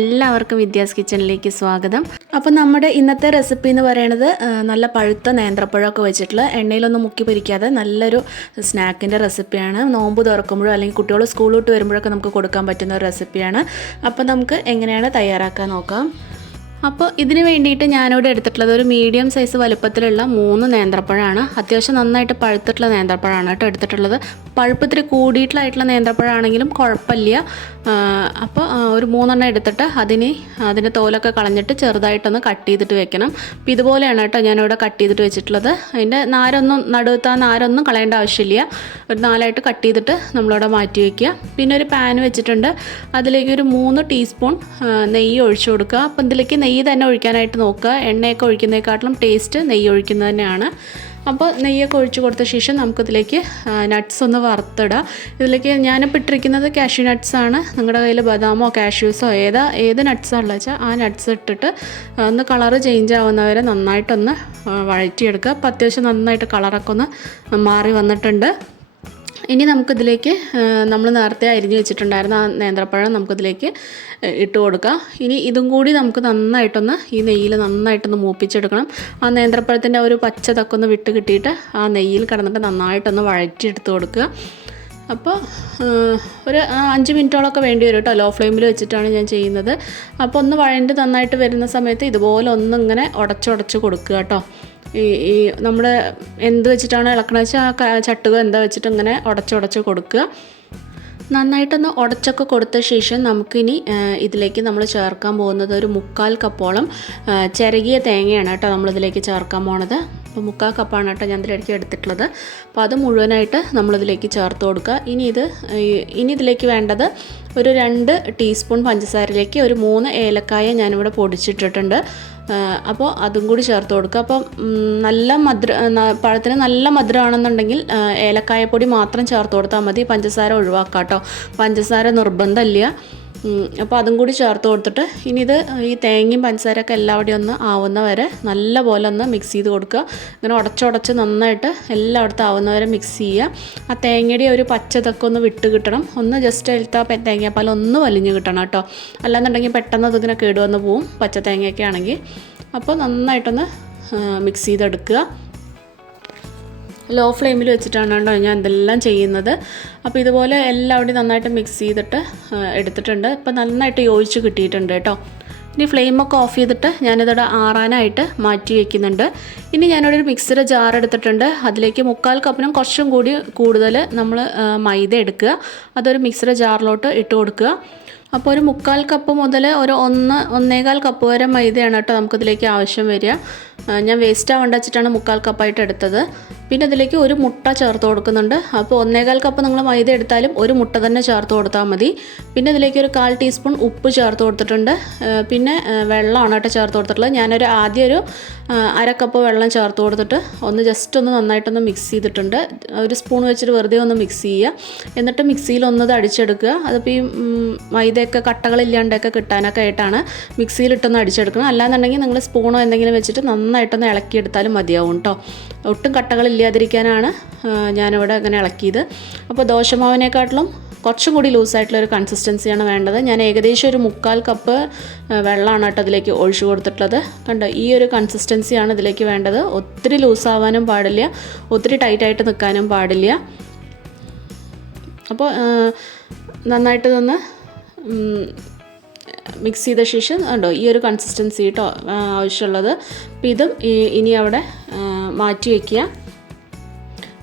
എല്ലാവർക്കും വിദ്യാസ് കിച്ചണിലേക്ക് സ്വാഗതം. അപ്പോൾ നമ്മുടെ ഇന്നത്തെ റെസിപ്പി എന്ന് പറയുന്നത് നല്ല പഴുത്ത നേന്ത്രപ്പഴമൊക്കെ വെച്ചിട്ടുള്ള എണ്ണയിലൊന്നും മുക്കി പൊരിക്കാതെ നല്ലൊരു സ്നാക്കിൻ്റെ റെസിപ്പിയാണ്. നോമ്പ് തുറക്കുമ്പോഴോ അല്ലെങ്കിൽ കുട്ടികൾ സ്കൂൾ വിട്ട് വരുമ്പോഴൊക്കെ നമുക്ക് കൊടുക്കാൻ പറ്റുന്ന ഒരു റെസിപ്പിയാണ്. അപ്പോൾ നമുക്ക് എങ്ങനെയാണ് തയ്യാറാക്കാൻ നോക്കാം. അപ്പോൾ ഇതിന് വേണ്ടിയിട്ട് ഞാനിവിടെ എടുത്തിട്ടുള്ളത് ഒരു മീഡിയം സൈസ് വലുപ്പത്തിലുള്ള 3 നേന്ത്രപ്പഴമാണ്. അത്യാവശ്യം നന്നായിട്ട് പഴുത്തിട്ടുള്ള നേന്ത്രപ്പഴമാണ് കേട്ടോ എടുത്തിട്ടുള്ളത്. പഴുപ്പ് ഇത്തിരി കൂടിയിട്ടുള്ള നേന്ത്രപ്പഴമാണെങ്കിലും കുഴപ്പമില്ല. അപ്പോൾ ഒരു 3 എടുത്തിട്ട് അതിൻ്റെ തോലൊക്കെ കളഞ്ഞിട്ട് ചെറുതായിട്ടൊന്ന് കട്ട് ചെയ്തിട്ട് വെക്കണം. അപ്പോൾ ഇതുപോലെയാണ് കേട്ടോ ഞാനിവിടെ കട്ട് ചെയ്തിട്ട് വെച്ചിട്ടുള്ളത്. അതിൻ്റെ നടുവത്ത നാരൊന്നും കളയേണ്ട ആവശ്യമില്ല. ഒരു 4 കട്ട് ചെയ്തിട്ട് നമ്മളിവിടെ മാറ്റി വയ്ക്കുക. പിന്നെ ഒരു പാൻ വെച്ചിട്ടുണ്ട്. അതിലേക്ക് ഒരു 3 ടീസ്പൂൺ നെയ്യ് ഒഴിച്ചു കൊടുക്കുക. അപ്പം ഇതിലേക്ക് നെയ്യ് തന്നെ ഒഴിക്കാനായിട്ട് നോക്കുക. എണ്ണയൊക്കെ ഒഴിക്കുന്നതിനെക്കാട്ടിലും ടേസ്റ്റ് നെയ്യ് ഒഴിക്കുന്നത് തന്നെയാണ്. അപ്പോൾ നെയ്യൊക്കെ ഒഴിച്ച് കൊടുത്ത ശേഷം നമുക്കിതിലേക്ക് നട്ട്സ് ഒന്ന് വറുത്തിടാം. ഇതിലേക്ക് ഞാനിപ്പോൾ ഇട്ടിരിക്കുന്നത് കാഷ്യൂ നട്ട്സാണ്. നിങ്ങളുടെ കയ്യിൽ ബദാമോ കാഷ്യൂസോ ഏത് നട്ട്സാണ് ഉള്ളത് വെച്ചാൽ ആ നട്ട്സ് ഇട്ടിട്ട് ഒന്ന് കളറ് ചേഞ്ച് ആവുന്നവരെ നന്നായിട്ടൊന്ന് വഴറ്റിയെടുക്കുക. അപ്പോൾ അത്യാവശ്യം നന്നായിട്ട് കളറൊക്കെ ഒന്ന് മാറി വന്നിട്ടുണ്ട്. ഇനി നമുക്കിതിലേക്ക് നമ്മൾ നേരത്തെ അരിഞ്ഞ് വെച്ചിട്ടുണ്ടായിരുന്ന ആ നേന്ത്രപ്പഴം നമുക്കിതിലേക്ക് ഇട്ട് കൊടുക്കാം. ഇനി ഇതും കൂടി നമുക്ക് നന്നായിട്ടൊന്ന് ഈ നെയ്യിൽ നന്നായിട്ടൊന്ന് മൂപ്പിച്ചെടുക്കണം. ആ നേന്ത്രപ്പഴത്തിൻ്റെ ഒരു പച്ചതൊക്കെ ഒന്ന് വിട്ട് കിട്ടിയിട്ട് ആ നെയ്യിൽ കിടന്നിട്ട് നന്നായിട്ടൊന്ന് വഴറ്റിയെടുത്ത് കൊടുക്കുക. അപ്പോൾ ഒരു 5 മിനിറ്റോളൊക്കെ വേണ്ടി വരും കേട്ടോ. ലോ ഫ്ലെയിമിൽ വെച്ചിട്ടാണ് ഞാൻ ചെയ്യുന്നത്. അപ്പോൾ ഒന്ന് വഴണ്ട് നന്നായിട്ട് വരുന്ന സമയത്ത് ഇതുപോലെ ഒന്നിങ്ങനെ ഉടച്ചുടച്ച് കൊടുക്കുക കേട്ടോ. ഈ നമ്മുടെ എന്ത് വെച്ചിട്ടാണ് ഇളക്കണമെന്ന് വെച്ചാൽ ആ ചട്ടുക എന്താ വെച്ചിട്ട് ഇങ്ങനെ ഉടച്ചുടച്ച് കൊടുക്കുക. നന്നായിട്ടൊന്ന് ഉടച്ചൊക്കെ കൊടുത്ത ശേഷം നമുക്കിനി ഇതിലേക്ക് നമ്മൾ ചേർക്കാൻ പോകുന്നത് ഒരു 1/4 കപ്പോളം ചിരകിയ തേങ്ങയാണ് കേട്ടോ നമ്മളിതിലേക്ക് ചേർക്കാൻ പോണത്. അപ്പോൾ 1/4 കപ്പാണ് കേട്ടോ ഞാൻ ഇതിലേക്ക് എടുത്തിട്ടുള്ളത്. അപ്പോൾ അത് മുഴുവനായിട്ട് നമ്മളിതിലേക്ക് ചേർത്ത് കൊടുക്കുക. ഇനി ഇതിലേക്ക് വേണ്ടത് ഒരു 2 ടീസ്പൂൺ പഞ്ചസാരയിലേക്ക് ഒരു 3 ഏലക്കായ ഞാനിവിടെ പൊടിച്ചിട്ടിട്ടുണ്ട്. അപ്പോൾ അതും കൂടി ചേർത്ത് കൊടുക്കുക. അപ്പം പഴത്തിന് നല്ല മധുരമാണെന്നുണ്ടെങ്കിൽ ഏലക്കായപ്പൊടി മാത്രം ചേർത്ത് കൊടുത്താൽ മതി. പഞ്ചസാര ഒഴിവാക്കാം കേട്ടോ. പഞ്ചസാര നിർബന്ധമില്ല. അപ്പോൾ അതും കൂടി ചേർത്ത് കൊടുത്തിട്ട് ഇനി ഈ തേങ്ങയും പഞ്ചസാരയൊക്കെ എല്ലാവിടെയും ഒന്ന് ആവുന്ന വരെ നല്ല പോലെ ഒന്ന് മിക്സ് ചെയ്ത് കൊടുക്കുക. ഇങ്ങനെ ഉടച്ചുടച്ച് നന്നായിട്ട് എല്ലായിടത്തും ആവുന്ന വരെ മിക്സ് ചെയ്യുക. ആ തേങ്ങയുടെ ഒരു പച്ചതൊക്കെ ഒന്ന് വിട്ട് കിട്ടണം. ഒന്ന് ജസ്റ്റ് എടുത്താൽ തേങ്ങാപ്പാൽ ഒന്ന് വലിഞ്ഞ് കിട്ടണം കേട്ടോ. അല്ലാന്നുണ്ടെങ്കിൽ പെട്ടെന്ന് അതിങ്ങനെ കേടുവന്ന് പോവും പച്ച തേങ്ങയൊക്കെ ആണെങ്കിൽ. അപ്പോൾ നന്നായിട്ടൊന്ന് മിക്സ് ചെയ്തെടുക്കുക. ലോ ഫ്ലെയിമിൽ വെച്ചിട്ടാണ് കേട്ടോ ഞാൻ ഇതെല്ലാം ചെയ്യുന്നത്. അപ്പോൾ ഇതുപോലെ എല്ലാവിടെയും നന്നായിട്ട് മിക്സ് ചെയ്തിട്ട് എടുത്തിട്ടുണ്ട്. ഇപ്പോൾ നന്നായിട്ട് യോജിച്ച് കിട്ടിയിട്ടുണ്ട് കേട്ടോ. ഇനി ഫ്ലെയിമൊക്കെ ഓഫ് ചെയ്തിട്ട് ഞാനിതോടെ ആറാനായിട്ട് മാറ്റി വയ്ക്കുന്നുണ്ട്. ഇനി ഞാനിവിടെ ഒരു മിക്സിയുടെ ജാർ എടുത്തിട്ടുണ്ട്. അതിലേക്ക് 1/4 കപ്പിനും കുറച്ചും കൂടി കൂടുതൽ നമ്മൾ മൈദ എടുക്കുക. അതൊരു മിക്സിയുടെ ജാറിലോട്ട് ഇട്ട് കൊടുക്കുക. അപ്പോൾ ഒരു 1/4 കപ്പ് മുതൽ ഒരു 1.25 കപ്പ് വരെ മൈദയാണ് കേട്ടോ നമുക്കിതിലേക്ക് ആവശ്യം വരിക. ഞാൻ വേസ്റ്റ് ആവേണ്ട വെച്ചിട്ടാണ് 1/4 കപ്പായിട്ട് എടുത്തത്. പിന്നെ ഇതിലേക്ക് ഒരു മുട്ട ചേർത്ത് കൊടുക്കുന്നുണ്ട്. അപ്പോൾ 1.25 കപ്പ് നിങ്ങൾ മൈദ എടുത്താലും ഒരു മുട്ട തന്നെ ചേർത്ത് കൊടുത്താൽ മതി. പിന്നെ ഇതിലേക്ക് ഒരു 1/4 ടീസ്പൂൺ ഉപ്പ് ചേർത്ത് കൊടുത്തിട്ടുണ്ട്. പിന്നെ വെള്ളമാണ് കേട്ടോ ചേർത്ത് കൊടുത്തിട്ടുള്ളത്. ഞാനൊരു ആദ്യം ഒരു 1/2 കപ്പ് വെള്ളം ചേർത്ത് കൊടുത്തിട്ട് ജസ്റ്റ് ഒന്ന് നന്നായിട്ടൊന്ന് മിക്സ് ചെയ്തിട്ടുണ്ട്. ഒരു സ്പൂൺ വെച്ചിട്ട് വെറുതെ ഒന്ന് മിക്സ് ചെയ്യുക. എന്നിട്ട് മിക്സിയിൽ ഒന്നത് അടിച്ചെടുക്കുക. അതിപ്പോൾ ഈ മൈദയൊക്കെ കട്ടകളില്ലാണ്ടൊക്കെ കിട്ടാനൊക്കെ ആയിട്ടാണ് മിക്സിയിലിട്ടൊന്ന് അടിച്ചെടുക്കണം. അല്ലാന്നുണ്ടെങ്കിൽ നിങ്ങൾ സ്പൂണോ എന്തെങ്കിലും വെച്ചിട്ട് നന്നായിട്ടൊന്ന് ഇളക്കിയെടുത്താലും മതിയാവും കേട്ടോ. ഒട്ടും കട്ടകളില്ലാതിരിക്കാനാണ് ഞാനിവിടെ അങ്ങനെ ഇളക്കിയത്. അപ്പോൾ ദോശമാവിനെക്കാട്ടിലും കുറച്ചും കൂടി ലൂസായിട്ടുള്ളൊരു കൺസിസ്റ്റൻസിയാണ് വേണ്ടത്. ഞാൻ ഏകദേശം ഒരു 1/4 കപ്പ് വെള്ളമാണ് കേട്ടോ അതിലേക്ക് ഒഴിച്ചു കൊടുത്തിട്ടുള്ളത്. കണ്ടോ, ഈ ഒരു കൺസിസ്റ്റൻസിയാണ് ഇതിലേക്ക് വേണ്ടത്. ഒത്തിരി ലൂസാവാനും പാടില്ല, ഒത്തിരി ടൈറ്റായിട്ട് നിൽക്കാനും പാടില്ല. അപ്പോൾ നന്നായിട്ട് ഇതൊന്ന് മിക്സ് ചെയ്ത ശേഷം ഉണ്ടോ ഈ ഒരു കൺസിസ്റ്റൻസി കേട്ടോ ആവശ്യമുള്ളത്. അപ്പോൾ ഇതും ഇനി അവിടെ മാറ്റി വയ്ക്കുക.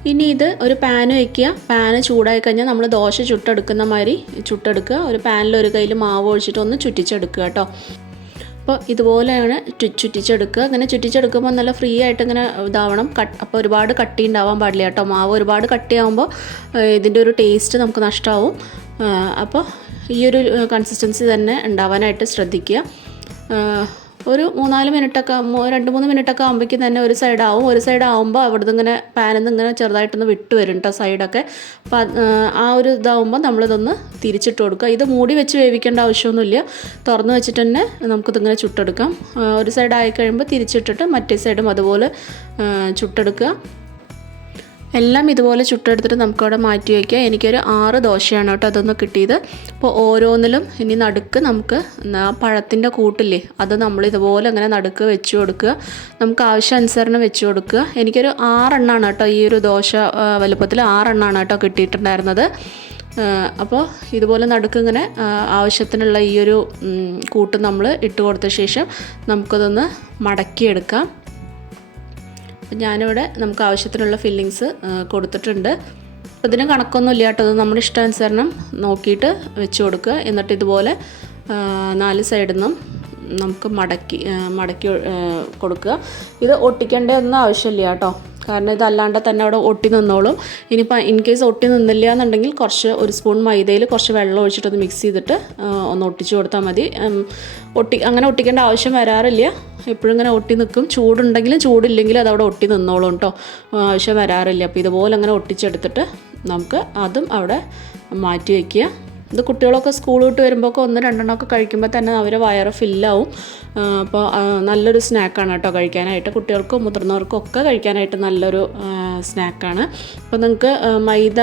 ഇനി ഇത് ഒരു പാന് വയ്ക്കുക. പാന് ചൂടായി കഴിഞ്ഞാൽ നമ്മൾ ദോശ ചുട്ടെടുക്കുന്ന മാതിരി ചുട്ടെടുക്കുക. ഒരു പാനിൽ ഒരു കയ്യിൽ മാവ് ഒഴിച്ചിട്ട് ഒന്ന് ചുറ്റിച്ചെടുക്കുക കേട്ടോ. അപ്പോൾ ഇതുപോലെയാണ് ചുറ്റിച്ചെടുക്കുക. അങ്ങനെ ചുറ്റിച്ചെടുക്കുമ്പോൾ നല്ല ഫ്രീ ആയിട്ട് ഇങ്ങനെ ഇതാവണം. അപ്പോൾ ഒരുപാട് കട്ടി ഉണ്ടാവാൻ പാടില്ല കേട്ടോ. മാവ് ഒരുപാട് കട്ടിയാകുമ്പോൾ ഇതിൻ്റെ ഒരു ടേസ്റ്റ് നമുക്ക് നഷ്ടമാവും. അപ്പോൾ ഈ ഒരു കൺസിസ്റ്റൻസി തന്നെ ഉണ്ടാവാനായിട്ട് ശ്രദ്ധിക്കുക. ഒരു 3-4 മിനിറ്റൊക്കെ 2-3 മിനിറ്റൊക്കെ ആകുമ്പോഴേക്കും തന്നെ ഒരു സൈഡാവും. ഒരു സൈഡാവുമ്പോൾ അവിടുന്ന് ഇങ്ങനെ പാനിൽ നിന്ന് ഇങ്ങനെ ചെറുതായിട്ടൊന്ന് വിട്ട് വരും കേട്ടോ സൈഡൊക്കെ. അപ്പോൾ ആ ഒരു ഇതാവുമ്പോൾ നമ്മളിതൊന്ന് തിരിച്ചിട്ട് കൊടുക്കുക. ഇത് മൂടി വെച്ച് വേവിക്കേണ്ട ആവശ്യമൊന്നുമില്ല. തുറന്ന് വെച്ചിട്ട് തന്നെ നമുക്കിതിങ്ങനെ ചുട്ടെടുക്കാം. ഒരു സൈഡ് ആയി കഴിയുമ്പോൾ തിരിച്ചിട്ടിട്ട് മറ്റേ സൈഡും അതുപോലെ ചുട്ടെടുക്കുക. എല്ലാം ഇതുപോലെ ചുട്ടെടുത്തിട്ട് നമുക്കവിടെ മാറ്റി വയ്ക്കുക. എനിക്കൊരു 6 ദോശയാണ് കേട്ടോ അതൊന്ന് കിട്ടിയത്. അപ്പോൾ ഓരോന്നിലും ഇനി നടുക്ക് നമുക്ക് പഴത്തിൻ്റെ കൂട്ടില്ലേ അത് നമ്മൾ ഇതുപോലെ അങ്ങനെ നടുക്ക് വെച്ച് കൊടുക്കുക. നമുക്ക് ആവശ്യാനുസരണം വെച്ച് കൊടുക്കുക. എനിക്കൊരു 6 എണ്ണമാണ് കേട്ടോ ഈ ഒരു ദോശ വലുപ്പത്തിൽ 6 എണ്ണമാണ് കേട്ടോ കിട്ടിയിട്ടുണ്ടായിരുന്നത്. അപ്പോൾ ഇതുപോലെ നടുക്ക് ഇങ്ങനെ ആവശ്യത്തിനുള്ള ഈ ഒരു കൂട്ട് നമ്മൾ ഇട്ട് കൊടുത്ത ശേഷം നമുക്കതൊന്ന് മടക്കിയെടുക്കാം. അപ്പം ഞാനിവിടെ നമുക്ക് ആവശ്യത്തിനുള്ള ഫില്ലിങ്സ് കൊടുത്തിട്ടുണ്ട്. അപ്പോൾ ഇതിന് കണക്കൊന്നും ഇല്ല കേട്ടോ, അത് നമ്മുടെ ഇഷ്ടാനുസരണം നോക്കിയിട്ട് വെച്ച് കൊടുക്കുക. എന്നിട്ട് ഇതുപോലെ 4 സൈഡിൽ നിന്നും നമുക്ക് മടക്കി കൊടുക്കുക. ഇത് ഒട്ടിക്കേണ്ട ഒന്നും ആവശ്യമില്ല കേട്ടോ, കാരണം ഇതല്ലാണ്ട് തന്നെ അവിടെ ഒട്ടി നിന്നോളും. ഇനിയിപ്പോൾ ഇൻ കേസ് ഒട്ടി നിന്നില്ല എന്നുണ്ടെങ്കിൽ ഒരു സ്പൂൺ മൈദയിൽ കുറച്ച് വെള്ളം ഒഴിച്ചിട്ട് ഒന്ന് മിക്സ് ചെയ്തിട്ട് ഒന്ന് ഒട്ടിച്ച് കൊടുത്താൽ മതി. അങ്ങനെ ഒട്ടിക്കേണ്ട ആവശ്യം വരാറില്ല, എപ്പോഴും ഇങ്ങനെ ഒട്ടി നിൽക്കും. ചൂടുണ്ടെങ്കിലും ചൂടില്ലെങ്കിലും അതവിടെ ഒട്ടി നിന്നോളും കേട്ടോ, ആവശ്യം വരാറില്ല. അപ്പോൾ ഇതുപോലെ അങ്ങനെ ഒട്ടിച്ചെടുത്തിട്ട് നമുക്ക് അതും അവിടെ മാറ്റി വയ്ക്കുക. ഇത് കുട്ടികളൊക്കെ സ്കൂൾ വിട്ട് വരുമ്പോൾ 1-2 കഴിക്കുമ്പോൾ തന്നെ അവരെ വയറ് ഫില്ലാവും. അപ്പോൾ നല്ലൊരു സ്നാക്കാണ് കേട്ടോ കഴിക്കാനായിട്ട്, കുട്ടികൾക്കും മുതിർന്നവർക്കും ഒക്കെ കഴിക്കാനായിട്ട് നല്ലൊരു സ്നാക്കാണ്. അപ്പോൾ നിങ്ങൾക്ക് മൈദ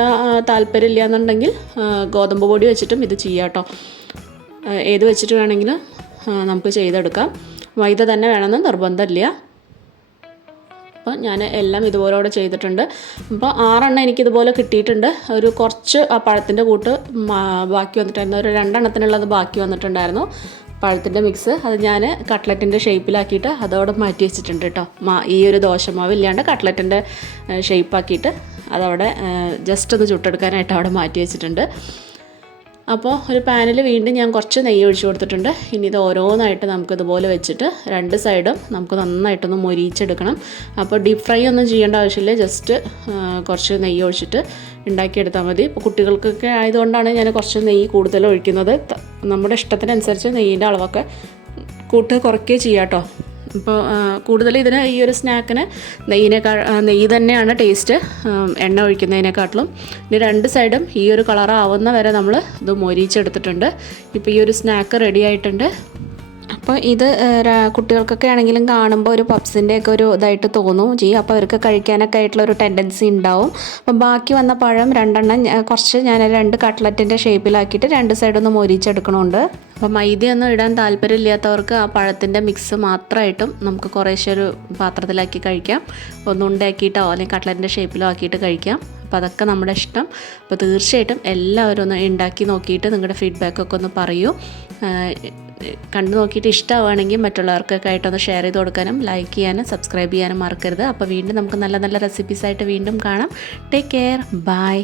താല്പര്യമില്ല എന്നുണ്ടെങ്കിൽ ഗോതമ്പ് പൊടി വെച്ചിട്ടും ഇത് ചെയ്യാം കേട്ടോ. ഏത് വെച്ചിട്ട് വേണമെങ്കിലും നമുക്ക് ചെയ്തെടുക്കാം, മൈദ തന്നെ വേണമെന്ന് നിർബന്ധമില്ല. അപ്പോൾ ഞാൻ എല്ലാം ഇതുപോലെ ചെയ്തിട്ടുണ്ട്. അപ്പോൾ 6 എണ്ണം എനിക്കിതുപോലെ കിട്ടിയിട്ടുണ്ട്. ഒരു കുറച്ച് ആ പഴത്തിൻ്റെ കൂട്ട് ബാക്കി വന്നിട്ടായിരുന്നു, ഒരു 2 എണ്ണത്തിനുള്ളത് ബാക്കി വന്നിട്ടുണ്ടായിരുന്നു പഴത്തിൻ്റെ മിക്സ്. അത് ഞാൻ കട്ട്ലറ്റിൻ്റെ ഷേപ്പിലാക്കിയിട്ട് അതവിടെ മാറ്റി വെച്ചിട്ടുണ്ട് കേട്ടോ. ഈ ഒരു ദോശമാവ് ഇല്ലാണ്ട് കട്ട്ലറ്റിൻ്റെ ഷേപ്പാക്കിയിട്ട് അതവിടെ ജസ്റ്റ് ഒന്ന് ചുട്ടെടുക്കാനായിട്ട് അവിടെ മാറ്റി വെച്ചിട്ടുണ്ട്. അപ്പോൾ ഒരു പാനിൽ വീണ്ടും ഞാൻ കുറച്ച് നെയ്യ് ഒഴിച്ച് കൊടുത്തിട്ടുണ്ട്. ഇനി ഇത് ഓരോന്നായിട്ട് നമുക്കിതുപോലെ വെച്ചിട്ട് 2 സൈഡും നമുക്ക് നന്നായിട്ടൊന്ന് മൊരിയിച്ചെടുക്കണം. അപ്പോൾ ഡീപ്പ് ഫ്രൈ ഒന്നും ചെയ്യേണ്ട ആവശ്യമില്ല, ജസ്റ്റ് കുറച്ച് നെയ്യ് ഒഴിച്ചിട്ട് ഉണ്ടാക്കിയെടുത്താൽ മതി. ഇപ്പോൾ കുട്ടികൾക്കൊക്കെ ആയതുകൊണ്ടാണ് ഞാൻ കുറച്ച് നെയ്യ് കൂടുതൽ ഒഴിക്കുന്നത്. നമ്മുടെ ഇഷ്ടത്തിനനുസരിച്ച് നെയ്യിൻ്റെ അളവൊക്കെ കുറയ്ക്കുകയും ചെയ്യാം കേട്ടോ. ഇപ്പോൾ കൂടുതൽ ഇതിന് ഈ ഒരു സ്നാക്കിന് നെയ്യ് തന്നെയാണ് ടേസ്റ്റ് എണ്ണ ഒഴിക്കുന്നതിനെക്കാട്ടിലും. ഇനി 2 സൈഡും ഈ ഒരു കളറാവുന്ന വരെ നമ്മൾ ഇത് മൊരിയിച്ചെടുത്തിട്ടുണ്ട്. ഇപ്പോൾ ഈ ഒരു സ്നാക്ക് റെഡി ആയിട്ടുണ്ട്. അപ്പോൾ ഇത് കുട്ടികൾക്കൊക്കെ ആണെങ്കിലും കാണുമ്പോൾ ഒരു പപ്സിൻ്റെയൊക്കെ ഒരു ഇതായിട്ട് തോന്നും ചെയ്യും. അപ്പോൾ അവർക്ക് കഴിക്കാനൊക്കെ ആയിട്ടുള്ളൊരു ടെൻഡൻസി ഉണ്ടാവും. അപ്പോൾ ബാക്കി വന്ന പഴം 2 എണ്ണം കുറച്ച് ഞാൻ 2 കട്ട്ലറ്റിൻ്റെ ഷേപ്പിലാക്കിയിട്ട് 2 സൈഡൊന്ന് മൊരിയിച്ചെടുക്കണമുണ്ട്. അപ്പോൾ മൈദയൊന്നും ഇടാൻ താല്പര്യമില്ലാത്തവർക്ക് ആ പഴത്തിൻ്റെ മിക്സ് മാത്രമായിട്ടും നമുക്ക് കുറേശ്ശെ ഒരു പാത്രത്തിലാക്കി കഴിക്കാം. ഒന്ന് ഉണ്ടാക്കിയിട്ടോ അല്ലെങ്കിൽ കട്ട്ലറ്റിൻ്റെ ഷേപ്പിലോ ആക്കിയിട്ട് കഴിക്കാം. അപ്പോൾ അതൊക്കെ നമ്മുടെ ഇഷ്ടം. അപ്പോൾ തീർച്ചയായിട്ടും എല്ലാവരും ഒന്ന് ഉണ്ടാക്കി നോക്കിയിട്ട് നിങ്ങളുടെ ഫീഡ്ബാക്കൊക്കെ ഒന്ന് പറയൂ. കണ്ടു നോക്കിയിട്ട് ഇഷ്ടമാവുകയാണെങ്കിൽ മറ്റുള്ളവർക്കൊക്കെ ആയിട്ടൊന്ന് ഷെയർ ചെയ്ത് കൊടുക്കാനും ലൈക്ക് ചെയ്യാനും സബ്സ്ക്രൈബ് ചെയ്യാനും മറക്കരുത്. അപ്പോൾ വീണ്ടും നമുക്ക് നല്ല നല്ല റെസിപ്പീസായിട്ട് വീണ്ടും കാണാം. Take care, by.